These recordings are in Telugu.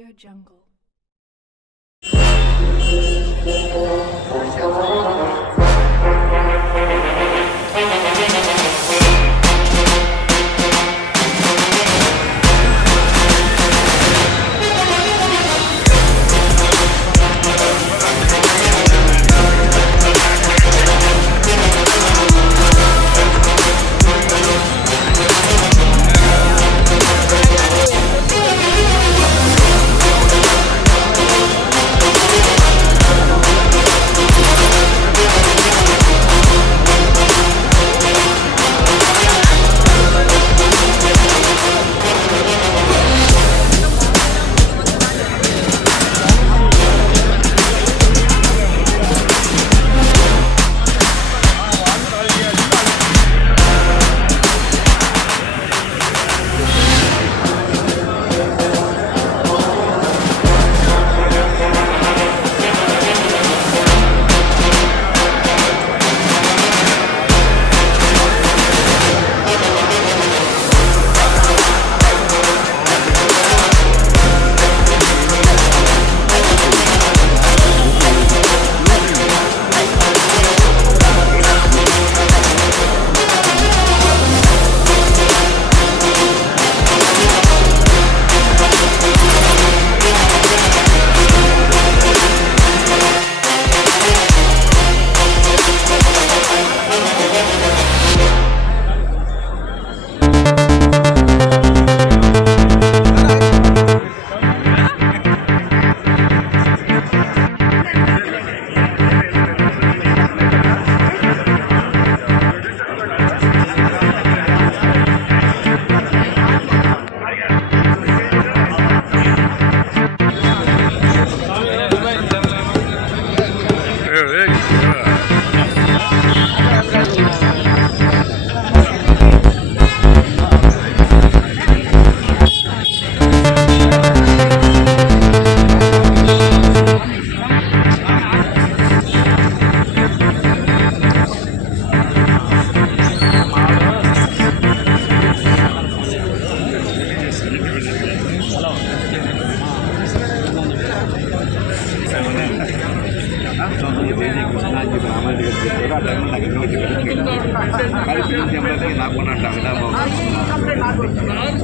AudioJungle.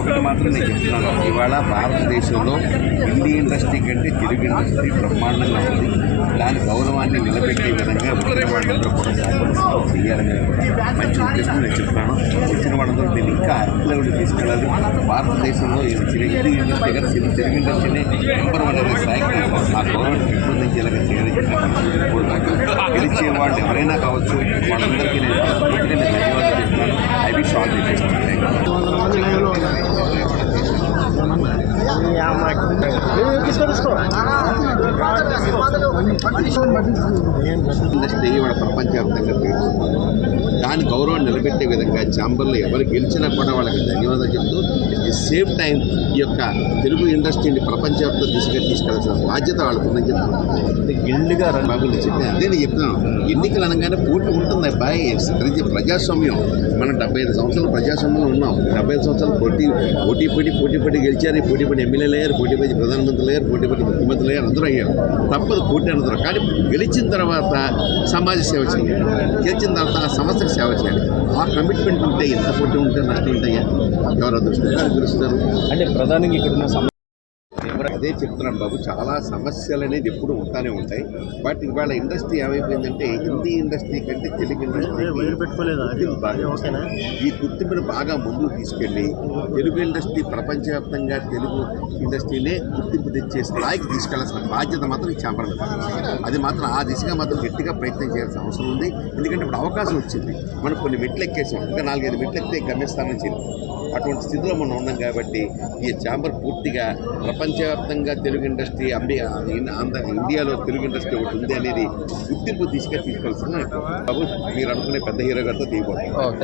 ఒకటి మాత్రం నేను చెప్తున్నాను, ఇవాళ భారతదేశంలో హిందీ ఇండస్ట్రీ కంటే తెలుగు ఇండస్ట్రీ బ్రహ్మాండంగా ఉంది. దాని గౌరవాన్ని నిలబెట్టే విధంగా వచ్చిన వాళ్ళందరూ కూడా చేయాలని మంచి ఉద్దేశం నేను చెప్తాను. వచ్చిన వాళ్ళందరూ దీన్ని ఇంకా అభివృద్ధి తీసుకెళ్ళాలి. భారతదేశంలో హిందీ ఇండస్ట్రీ కానీ తెలుగు ఇండస్ట్రీని నెంబర్ 1 అనే స్థాయికి ఆ గౌరవాన్ని పెంపొందించేలాగా చేయాలి. గెలిచే వాళ్ళు ఎవరైనా కావచ్చు, వాళ్ళందరికీ నేను ధన్యవాదాలు చెప్తున్నాను. I wish all the best. Industry ఇవాళ ప్రపంచవ్యాప్తంగా పేరుతుంది. దాని గౌరవం నిలబెట్టే విధంగా ఛాంబర్లో ఎవరు గెలిచినా కూడా వాళ్ళకి ధన్యవాదాలు చెప్తూ, ఎట్ ది సేమ్ టైం ఈ యొక్క తెలుగు ఇండస్ట్రీని ప్రపంచవ్యాప్తంగా తీసుకెళ్లాల్సిన బాధ్యత వాళ్ళకు ఉందని చెప్తున్నాను. గిల్లుగా బాబు నేను చెప్పాను, అదే నేను చెప్తున్నాను. ఎన్నికలు అనగానే పోటీ ఉంటుంది అబ్బాయి. ప్రజాస్వామ్యం మనం 75 సంవత్సరాలు ప్రజాస్వామ్యంలో ఉన్నాం. 75 సంవత్సరాలు పోటీ గెలిచారు, పోటీ ఎమ్మెల్యేలు అయ్యారు, పోటీ ప్రధానమంత్రులు అయ్యారు, పోటీ ముఖ్యమంత్రులు అయ్యారు, అందరూ అయ్యారు. తప్పదు పోటీ అందరూ. కానీ గెలిచిన తర్వాత సమాజ సేవ చేయాలి, గెలిచిన తర్వాత ఆ సంస్థకు సేవ చేయాలి. ఆ కమిట్మెంట్ ఉంటే ఎంత పోటీ ఉంటే నష్టం ఉంటాయా? ఎవరు అదృష్టంగా గెలుస్తారు అంటే ప్రధానంగా ఇక్కడ అదే చెప్తున్నాను బాబు. చాలా సమస్యలు అనేది ఎప్పుడు ఉంటానే ఉంటాయి. బట్ ఇవాళ ఇండస్ట్రీ ఏమైపోయిందంటే హిందీ ఇండస్ట్రీ కంటే తెలుగు ఇండస్ట్రీ ఈ గుర్తింపును బాగా ముందుకు తీసుకెళ్ళి తెలుగు ఇండస్ట్రీ ప్రపంచవ్యాప్తంగా తెలుగు ఇండస్ట్రీనే గుర్తింపు తెచ్చే స్థాయికి తీసుకెళ్లాల్సిన బాధ్యత మాత్రం ఈ ఛాంబర్. అది మాత్రం ఆ దిశగా మాత్రం గట్టిగా ప్రయత్నం చేయాల్సిన అవసరం ఉంది. ఎందుకంటే ఇప్పుడు అవకాశం వచ్చింది. మనం కొన్ని మెట్లు ఎక్కేసాం, ఇంకా 4-5 మెట్లు ఎక్కితే గమ్యస్థానం చేయాలి. అటువంటి స్థితిలో మనం ఉన్నాం కాబట్టి ఈ ఛాంబర్ పూర్తిగా ప్రపంచవ్యాప్తంగా తెలుగు ఇండస్ట్రీ ఇండియాలో తెలుగు ఇండస్ట్రీ ఒకటి ఉంది అనేది గుర్తింపు తీసుకెళ్తున్నా. బాబు మీరు అనుకునే పెద్ద హీరో గారితో దిగిపోతాం.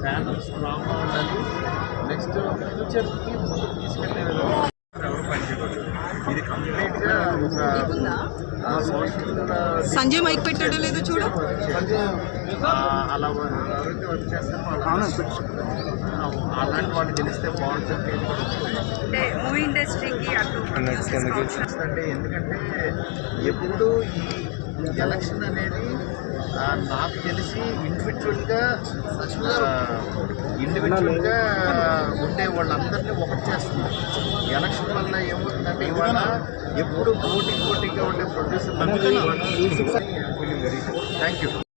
ఫ్యాన్ స్ట్రాంగ్గా ఉండాలి. నెక్స్ట్ ఫ్యూచర్కి ముందుకు తీసుకెళ్ళే విధంగా ఎవరు పనిచేయకూడదు. ఇది కంప్లీట్గా ఒక సోషల్ సంజయ్ మైక్ పెట్టాడో లేదో చూడు. అలా ఎవరైతే వర్క్ చేస్తారో అలాంటి వాళ్ళు గెలిస్తే బాగుంటుంది అంటే మూవీ ఇండస్ట్రీకి అటు అంటే ఎందుకంటే ఎప్పుడు ఈ ఎలక్షన్ అనేది నాకు తెలిసి ఇండివిజువల్గా ఉండే వాళ్ళందరినీ ఒకటి చేస్తున్నారు. ఎలక్షన్ వల్ల ఏమవుతుందంటే ఇవాళ ఎప్పుడు పోటీగా ఉండే ప్రొడ్యూసర్ థ్యాంక్ యూ.